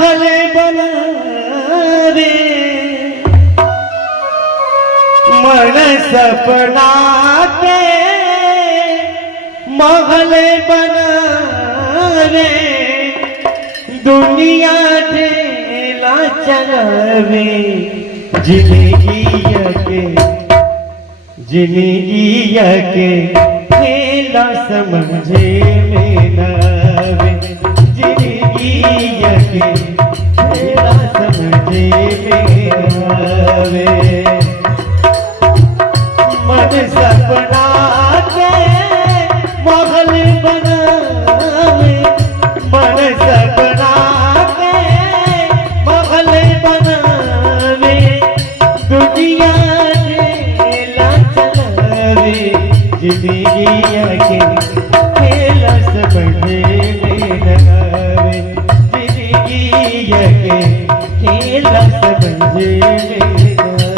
महल बनावे मन सपना के महल बनावे दुनिया ढेला चलावे जिंदगी के खेला समझे में नावे जिंदगी के खेला समझे में नावे मन सपना के महल बनावे मन सपना के महल बनावे दुनिया ढेला चलावे जिंदगी के खेला समझे में नावे जिंदगी के खेला समझे में नावे।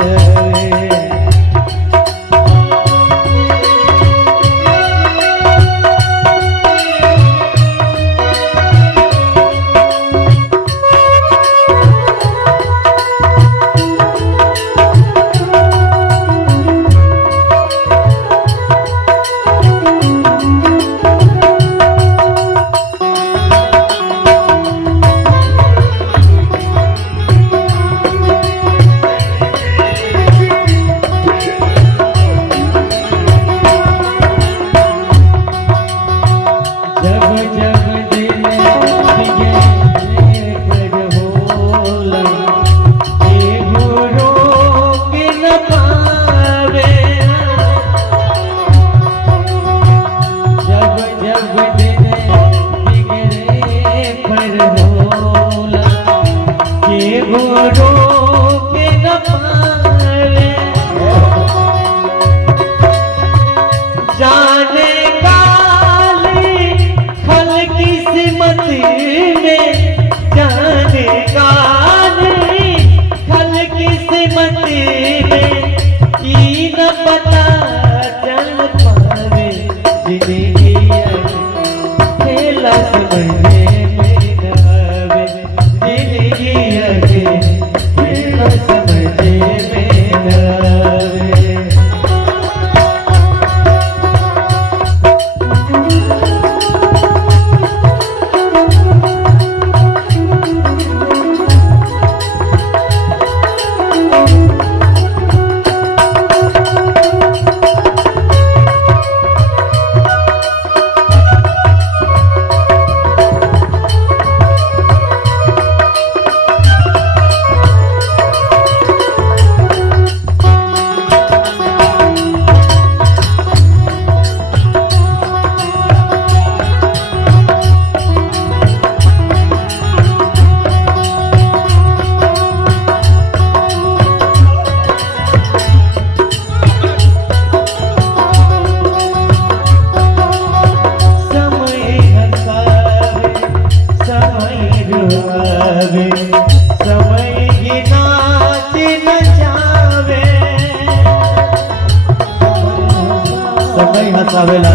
समय हसावेला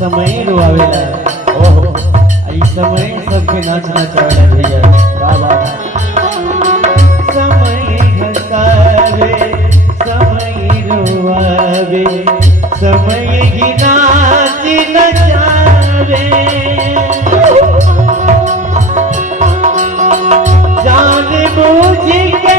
समय रोआवेला ओहो आई समय सबके नाच नचावेला भैया का बात है। समय हसावे समय रोआवे समय ही नाच नचावे जान बूझ के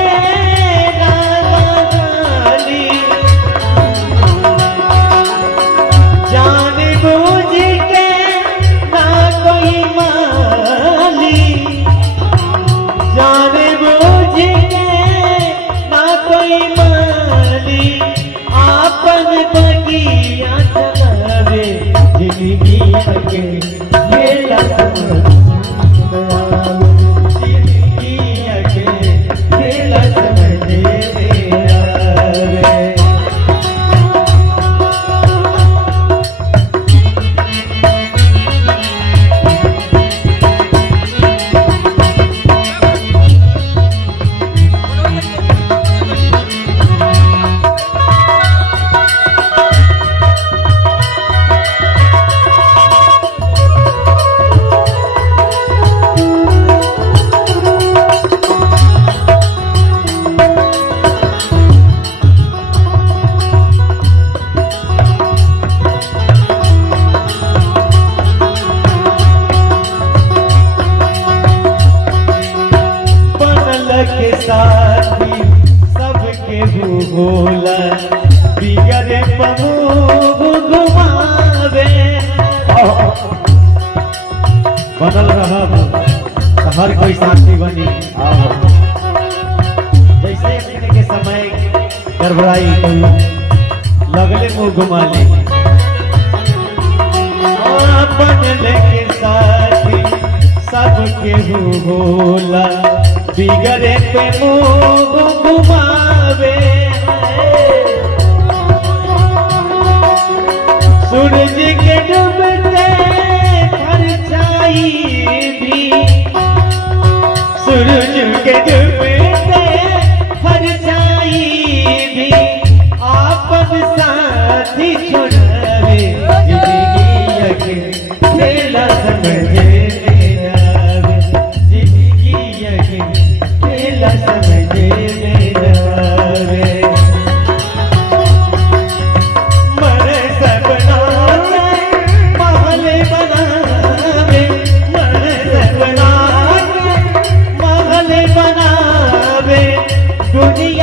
के के साथी सबके भूला बिगड़े पमू घुमावे बनल रहा हर कोई साथी बनी जैसे अपने के समय गड़बड़ाई लगले मुंह घुमा ले बनले के साथी सबके भूला बिगड़े पे मुंह घुमावे सूरज के डूबते परछाई भी सूरज के डूबते परछाई भी आपन साथी छोड़ावे जिंदगी के खेला समझे दुनिया